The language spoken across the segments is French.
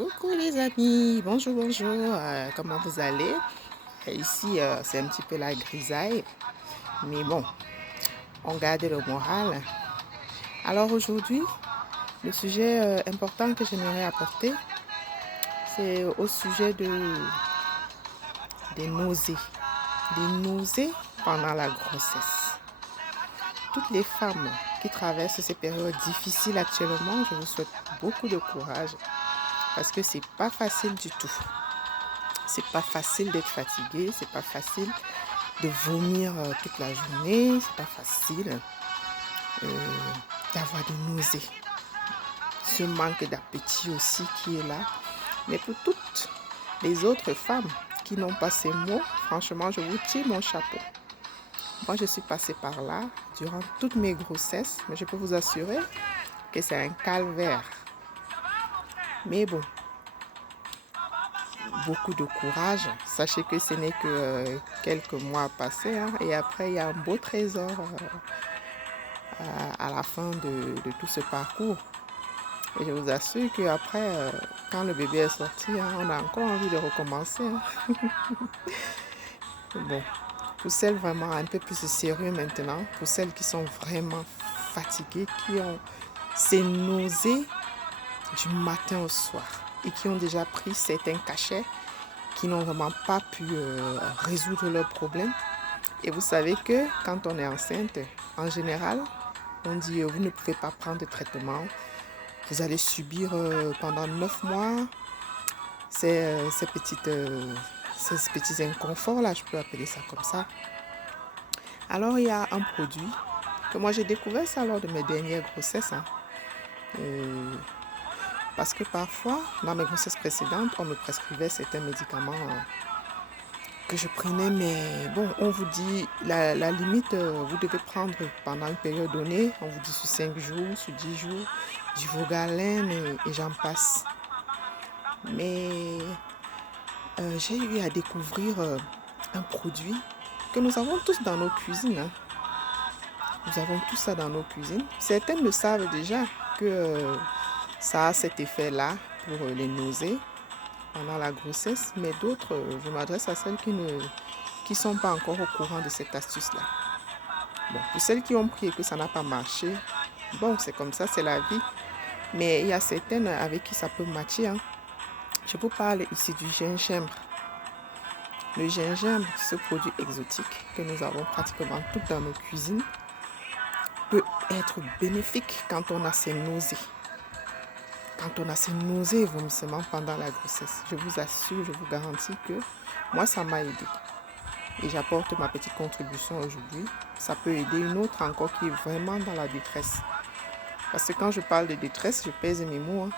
Coucou les amis, bonjour, bonjour, comment vous allez? Ici, c'est un petit peu la grisaille, mais bon, on garde le moral. Alors aujourd'hui, le sujet important que j'aimerais apporter, c'est au sujet des nausées. Des nausées pendant la grossesse. Toutes les femmes qui traversent ces périodes difficiles actuellement, je vous souhaite beaucoup de courage parce que c'est pas facile du tout. C'est pas facile d'être fatigué, c'est pas facile de vomir toute la journée, c'est pas facile euh, d'avoir des nausées. Ce manque d'appétit aussi qui est là. Mais pour toutes les autres femmes qui n'ont pas ces mots, franchement, je vous tire mon chapeau. Moi, je suis passée par là durant toutes mes grossesses, mais je peux vous assurer que c'est un calvaire. Mais bon, beaucoup de courage. Sachez que ce n'est que quelques mois à passer, hein, et après, il y a un beau trésor à la fin de tout ce parcours. Et je vous assure qu'après, quand le bébé est sorti, hein, on a encore envie de recommencer. Hein. Bon, pour celles vraiment un peu plus sérieux maintenant, pour celles qui sont vraiment fatiguées, qui ont ces nausées du matin au soir et qui ont déjà pris certains cachets, qui n'ont vraiment pas pu résoudre leurs problèmes. Et vous savez que quand on est enceinte, en général, on dit vous ne pouvez pas prendre de traitement. Vous allez subir pendant 9 mois ces petits inconforts là, je peux appeler ça comme ça. Alors il y a un produit que moi j'ai découvert ça lors de mes dernières grossesses. Hein. Parce que parfois, dans mes grossesses précédentes, on me prescrivait certains médicaments que je prenais, mais bon, on vous dit la limite, vous devez prendre pendant une période donnée, on vous dit sur 5 jours, sur 10 jours, du Vogalène et j'en passe. Mais j'ai eu à découvrir un produit que nous avons tous dans nos cuisines. Hein. Nous avons tout ça dans nos cuisines. Certaines le savent déjà que ça a cet effet-là pour les nausées pendant la grossesse, mais d'autres, je m'adresse à celles qui ne sont pas encore au courant de cette astuce-là. Bon, pour celles qui ont pris et que ça n'a pas marché, bon, c'est comme ça, c'est la vie. Mais il y a certaines avec qui ça peut matcher. Hein. Je vous parle ici du gingembre. Le gingembre, ce produit exotique que nous avons pratiquement tout dans nos cuisines, peut être bénéfique quand on a ces nausées. Quand on a ces nausées et vomissements pendant la grossesse. Je vous assure, je vous garantis que moi, ça m'a aidé. Et j'apporte ma petite contribution aujourd'hui. Ça peut aider une autre encore qui est vraiment dans la détresse. Parce que quand je parle de détresse, je pèse mes mots. Hein.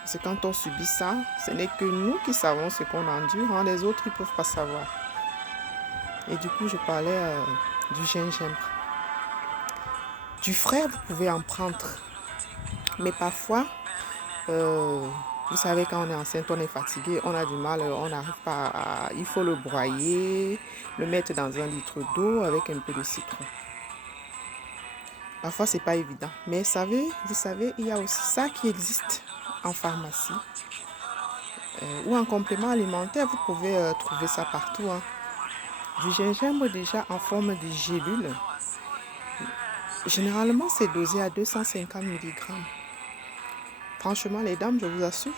Parce que quand on subit ça, ce n'est que nous qui savons ce qu'on endure. Hein. Les autres, ils ne peuvent pas savoir. Et du coup, je parlais du gingembre. Du frais, vous pouvez en prendre. Mais parfois, vous savez, quand on est enceinte, on est fatigué, on a du mal, on n'arrive pas à... Il faut le broyer, le mettre dans 1 litre d'eau avec un peu de citron. Parfois, c'est pas évident. Mais vous savez, il y a aussi ça qui existe en pharmacie. Ou en complément alimentaire, vous pouvez trouver ça partout. Hein. Du gingembre déjà en forme de gélule. Généralement, c'est dosé à 250 mg. Franchement, les dames, je vous assure,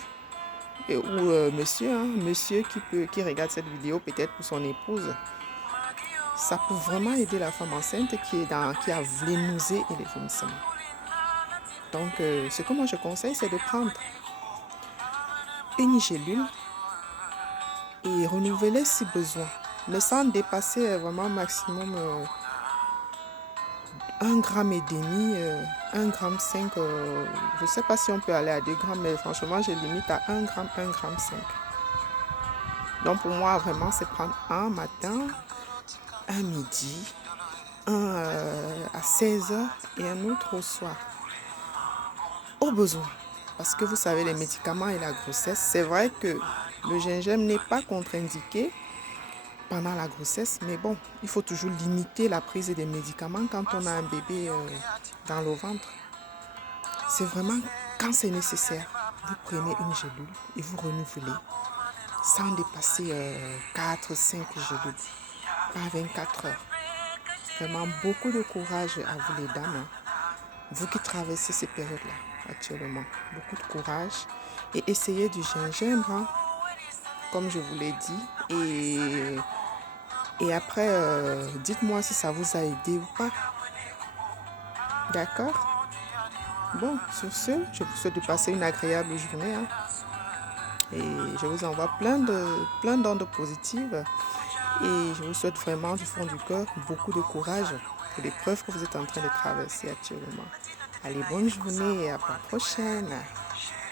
ou monsieur, hein, monsieur qui regarde cette vidéo, peut-être pour son épouse, ça peut vraiment aider la femme enceinte qui a les nausées et les vomissements. Donc, ce que moi je conseille, c'est de prendre une gélule et renouveler si besoin, mais sans dépasser vraiment maximum 1,5 g, 1,5 g. Je ne sais pas si on peut aller à 2 grammes, mais franchement, je limite à 1 g, 1,5 g. Donc pour moi, vraiment, c'est prendre un matin, un midi, un à 16 h et un autre au soir. Au besoin. Parce que vous savez, les médicaments et la grossesse, c'est vrai que le gingembre n'est pas contre-indiqué pendant la grossesse, mais bon, il faut toujours limiter la prise des médicaments quand on a un bébé dans le ventre. C'est vraiment quand c'est nécessaire. vous prenez une gélule et vous renouvelez sans dépasser 4-5 gélules par 24 heures. Vraiment beaucoup de courage à vous les dames, hein. Vous qui traversez ces périodes-là actuellement. Beaucoup de courage et essayez du gingembre, hein, comme je vous l'ai dit. Et après, dites-moi si ça vous a aidé ou pas. D'accord? Bon, sur ce, je vous souhaite de passer une agréable journée, hein. Et je vous envoie plein d'ondes positives. Et je vous souhaite vraiment du fond du cœur beaucoup de courage pour l'épreuve que vous êtes en train de traverser actuellement. Allez, bonne journée et à la prochaine.